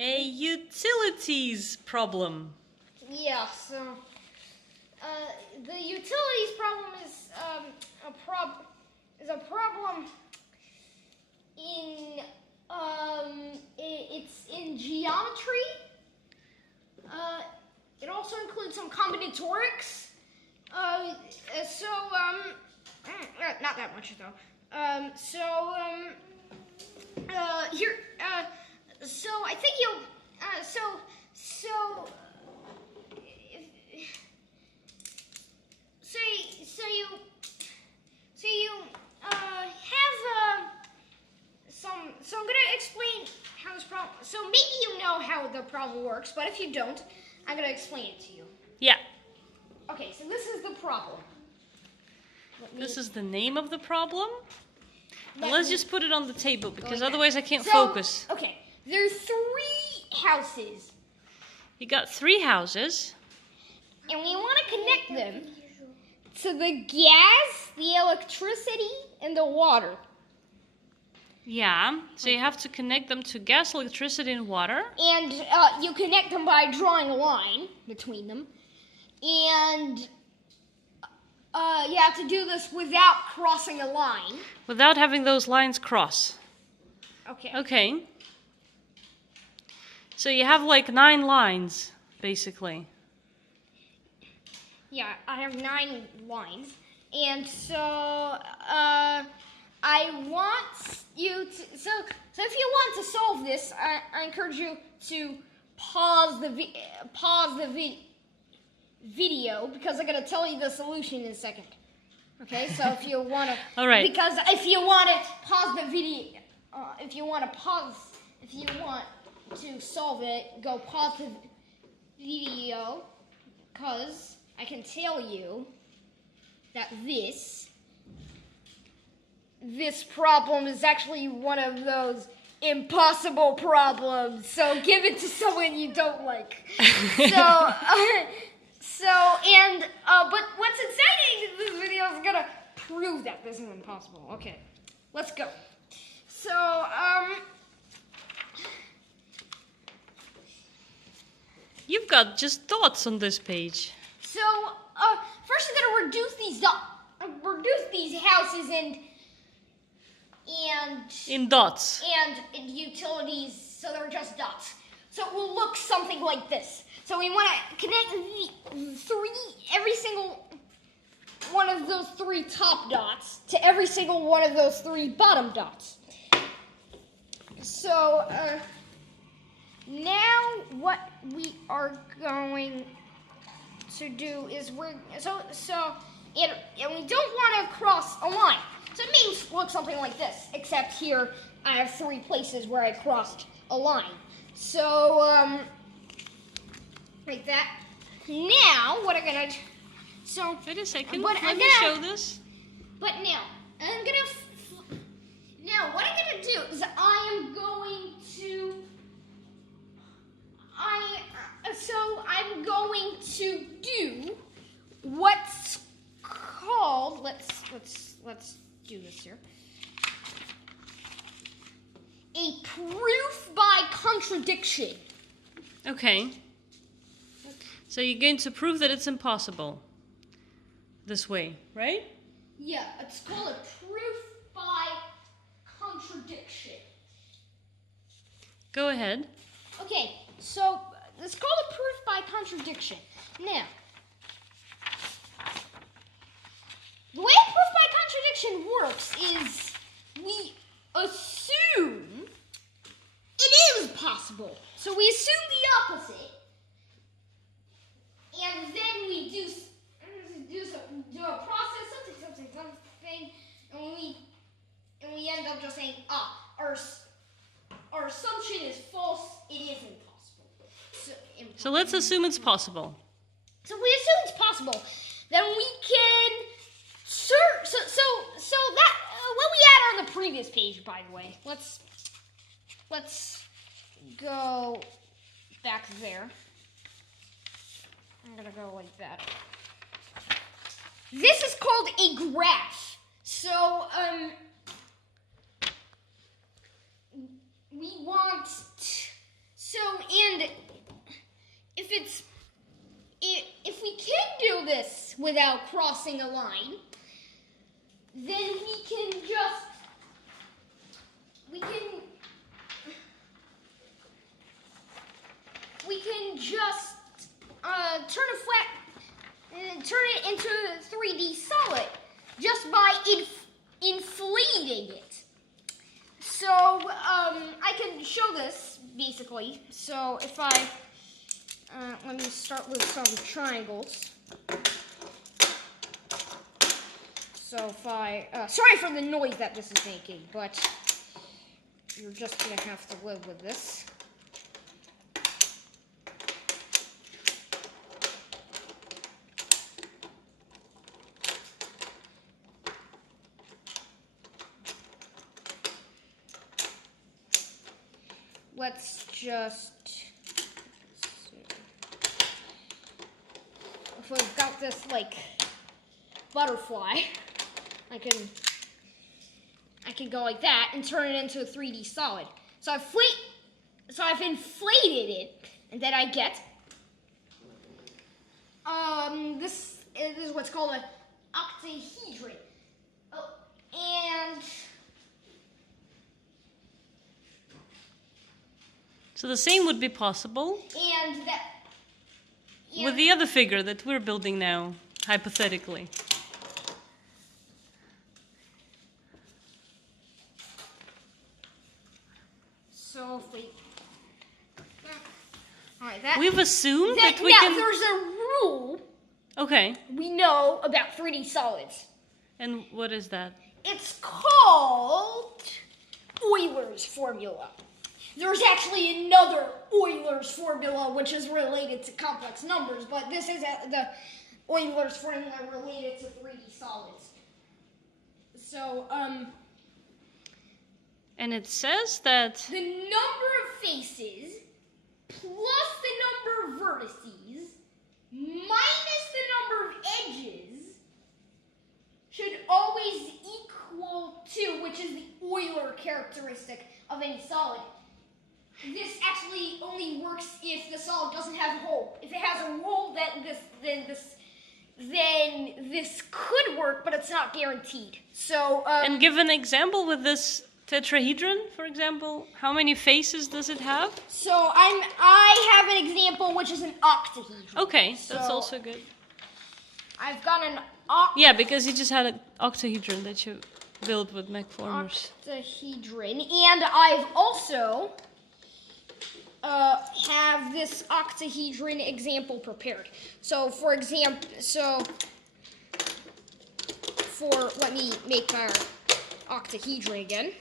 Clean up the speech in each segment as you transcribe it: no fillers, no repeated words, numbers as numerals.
A utilities problem. Yeah, so the utilities problem is a problem in it's in geometry. It also includes some combinatorics. Not that much though. Here. So I think you'll. So I'm gonna explain how this problem. So maybe you know how the problem works, but if you don't, I'm gonna explain it to you. Yeah. Okay, so this is the problem. This is the name of the problem? Let's just put it on the table, because otherwise I can't So, focus. Okay, there's 3 houses. You got 3 houses. And we want to connect them to the gas, the electricity, and the water. Yeah, so you have to connect them to gas, electricity, and water. And you connect them by drawing a line between them. And you have to do this without crossing a line. Without having those lines cross. Okay. Okay. So you have like 9 lines, basically. Yeah, I have 9 lines. And so I want you to... So if you want to solve this, I encourage you to pause the video, because I'm going to tell you the solution in a second. Okay, so if you want to... All right. Because if you want to pause the video... if you want to solve it, go pause the video, because I can tell you that this problem is actually one of those impossible problems. So give it to someone you don't like. But what's exciting is this video is gonna prove that this is impossible. Okay, let's go. So, You've got just dots on this page. So, first I'm gonna reduce these houses In dots. and utilities, so they're just dots. So it will look something like this. So we want to connect every single one of those 3 top dots to every single one of those 3 bottom dots. So now what we are going to do is and we don't want to cross a line. So it may look something like this, except here I have 3 places where I crossed a line. So like that. Now what I'm gonna Wait a second. But Let me show this. But now what I'm gonna do is I'm going to do what's called, let's do this here, a proof by contradiction. Okay. So you're going to prove that it's impossible. This way, right? Yeah, it's called a proof by contradiction. Go ahead. Okay, so it's called a proof by contradiction. Now, the way a proof by contradiction works is we assume it is possible. So we assume the opposite, and then we do a process, something, and we end up just saying, our assumption is false, it is impossible. So let's assume it's possible. So we assume it's possible. Then we can search. So that what we had on the previous page, by the way. Let's go back there. I'm gonna go like that. This is called a graph. So we want. So without crossing a line, then we can just turn it into a 3D solid just by inflating it. So I can show this basically. So if I let me start with some triangles. So if I sorry for the noise that this is making, but you're just gonna have to live with this. Let's just see. If we've got this like butterfly, I can go like that and turn it into a 3D solid. So I've inflated it, and then I get this is what's called an octahedron. Oh, and So the same would be possible with the other figure that we're building now, hypothetically. So if we, We've assumed that we now can. there's a rule Okay. we know about 3D solids. And what is that? It's called Euler's formula. There's actually another Euler's formula which is related to complex numbers, but this is the Euler's formula related to 3D solids. So, And it says that. the number of faces plus the number of vertices minus the number of edges should always equal 2, which is the Euler characteristic of any solid. This actually only works if the solid doesn't have a hole. If it has a hole, then this could work, but it's not guaranteed. So And give an example with this tetrahedron, for example. How many faces does it have? So I have an example which is an octahedron. Okay, that's So also good. I've got an Yeah, because you just had an octahedron that you built with mech formers. octahedron, and I've also have this octahedron example prepared. So for example, let me make our octahedron again.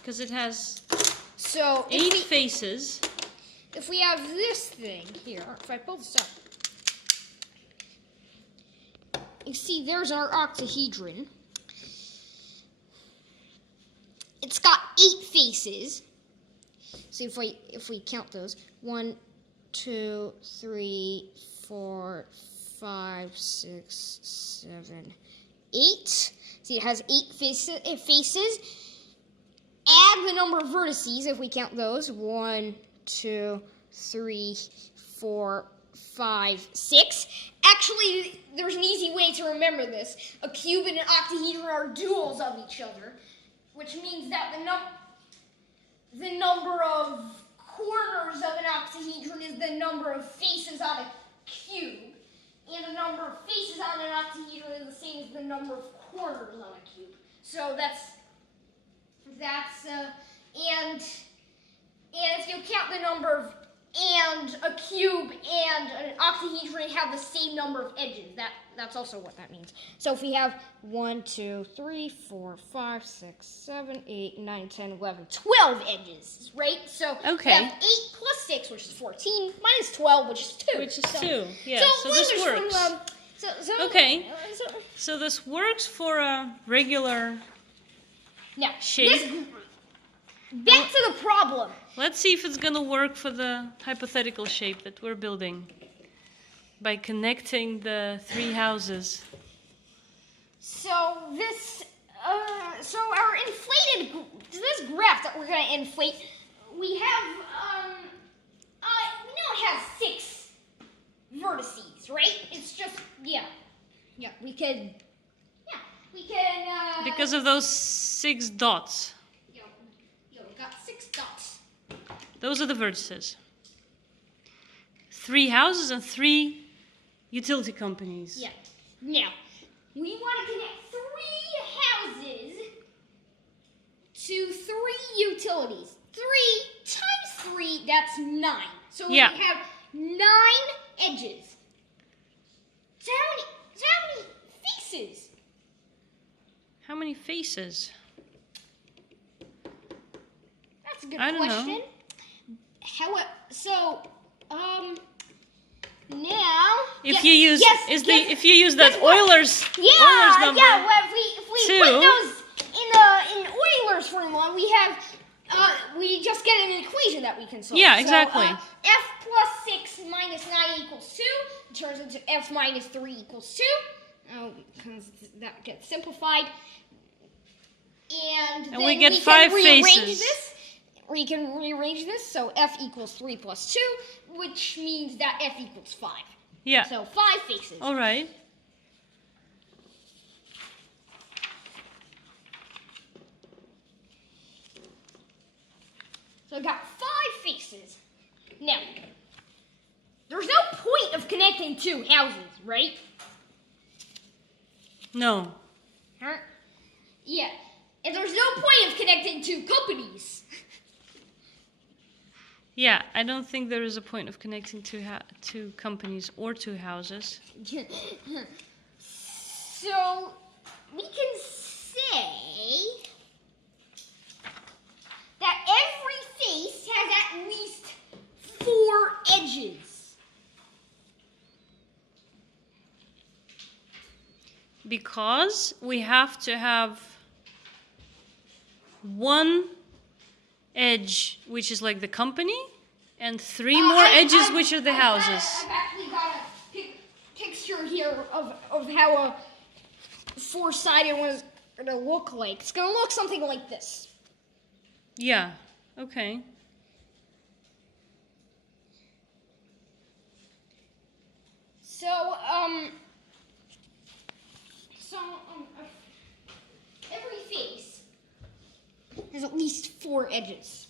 Because it has So 8 faces. if we have this thing here, if I pull this up, you see there's our octahedron. It's got 8 faces. So if we count those, 1, 2, 3, 4, 5, 6, 7, 8. See, it has 8 faces. Add the number of vertices if we count those. 1, 2, 3, 4, 5, 6. Actually, there's an easy way to remember this. A cube and an octahedron are duals of each other, which means that the number of corners of an octahedron is the number of faces on a cube, and the number of faces on an octahedron is the same as the number of corners on a cube. So and if you count the number of, and a cube and an octahedron have the same number of edges, that's also what that means. So if we have 1, 2, 3, 4, 5, 6, 7, 8, 9, 10, 11, 12 edges, right? So Okay. we have 8 plus 6, which is 14, minus 12, which is 2. Which is 2. Yeah, so this Euler's works. Okay. So this works for a regular Now, shape. back to the problem. Let's see if it's going to work for the hypothetical shape that we're building by connecting the 3 houses. So our inflated, this graph that we're going to inflate, we have, we know it has 6 vertices, right? It's we can. Because of those 6 dots. Yo, we got 6 dots. Those are the vertices. 3 houses and 3 utility companies. Yeah. Now, we want to connect 3 houses to 3 utilities. 3 times 3, that's 9. So we have 9 edges. So how many faces? How many faces? That's a good I don't question. know. Now if you use if you use that what? Euler's number Well, if we put those in Euler's formula, we just get an equation that we can solve. Yeah, exactly. So, f plus 6 minus 9 equals 2. It turns into f minus 3 equals 2. Because that gets simplified. And then we get 5 faces. We can rearrange this, so f equals 3 plus 2, which means that f equals 5. Yeah. So 5 faces. All right. So I got 5 faces. Now, there's no point of connecting 2 houses, right? No. Huh? Yeah. And there's no point of connecting 2 companies. Yeah, I don't think there is a point of connecting 2 companies or 2 houses. So we can say that every face has at least 4 edges. Because we have to have 1 edge, which is like the company, and 3 more edges, which are the houses. I've actually got a picture here of how a 4-sided one is going to look like. It's going to look something like this. Yeah, okay. So, every face has at least 4 edges.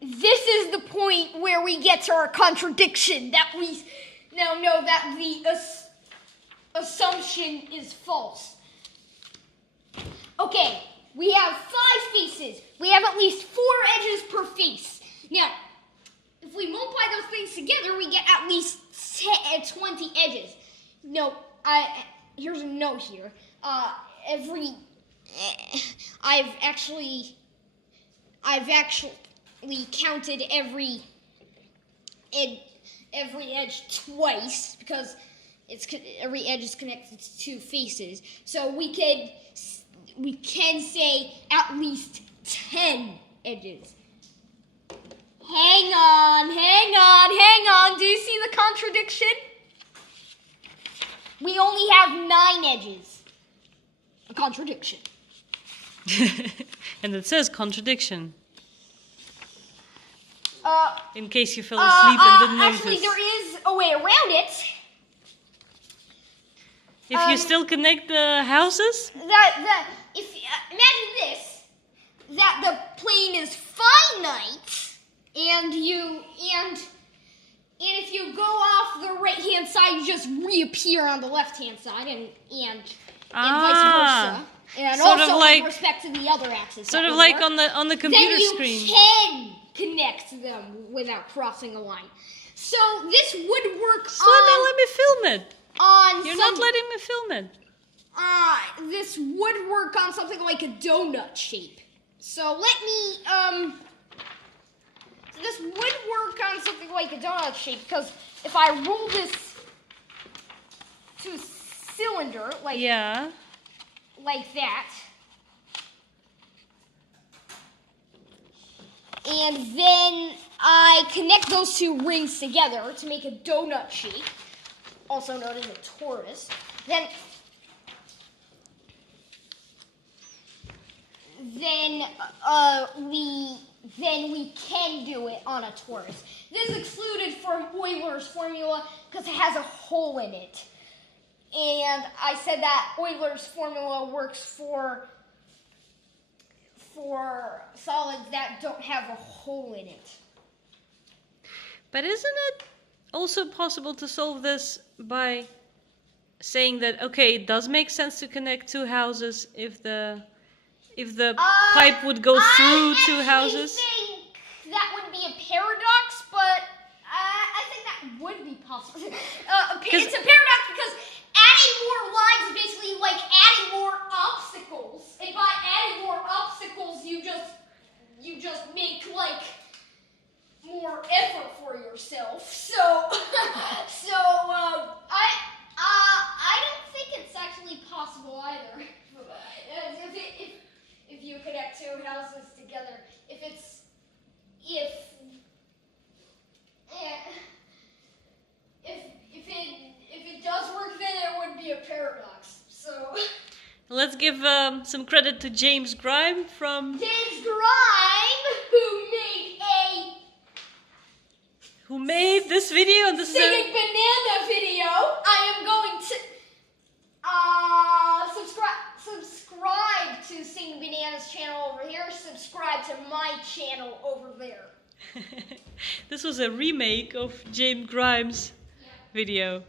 This is the point where we get to our contradiction, that we now know that the assumption is false. Okay, we have 5 faces. We have at least 4 edges per face. Now, if we multiply those things together, we get at least 20 edges. No, here's a note here. I've actually counted every edge twice because every edge is connected to 2 faces. So we can say at least 10 edges. Hang on. Do you see the contradiction? We only have 9 edges. A contradiction. And it says contradiction. In case you fell asleep and didn't notice. Actually, there is a way around it. If you still connect the houses? Imagine this, that the plane is finite, and if you go off the right-hand side, you just reappear on the left-hand side, and vice versa. And sort also of like, with respect to the other axis. Sort of like on the computer screen. Then you can connect them without crossing a line. So this would work not let me film it. You're not letting me film it. This would work on something like a donut shape. So this would work on something like a donut shape, because if I roll this to a cylinder, like that, and then I connect those 2 rings together to make a donut shape, also known as a torus, then we can do it on a torus. This is excluded from Euler's formula because it has a hole in it. And I said that Euler's formula works for solids that don't have a hole in it. But isn't it also possible to solve this by saying that, okay, it does make sense to connect two houses if the pipe would go through two houses? I think that would be a paradox, but I think that would be possible. It's a paradox because adding more lines is basically like adding more obstacles, and by adding more obstacles, you just make like more effort for yourself. So I don't think it's actually possible either. If you connect two houses together, if it does work, then it would be a paradox. So Let's give some credit to James Grime from... James Grime, who made this video, and this is singing banana video. I am going to subscribe to Sing Banana's channel over here. Subscribe to my channel over there. This was a remake of James Grime's video.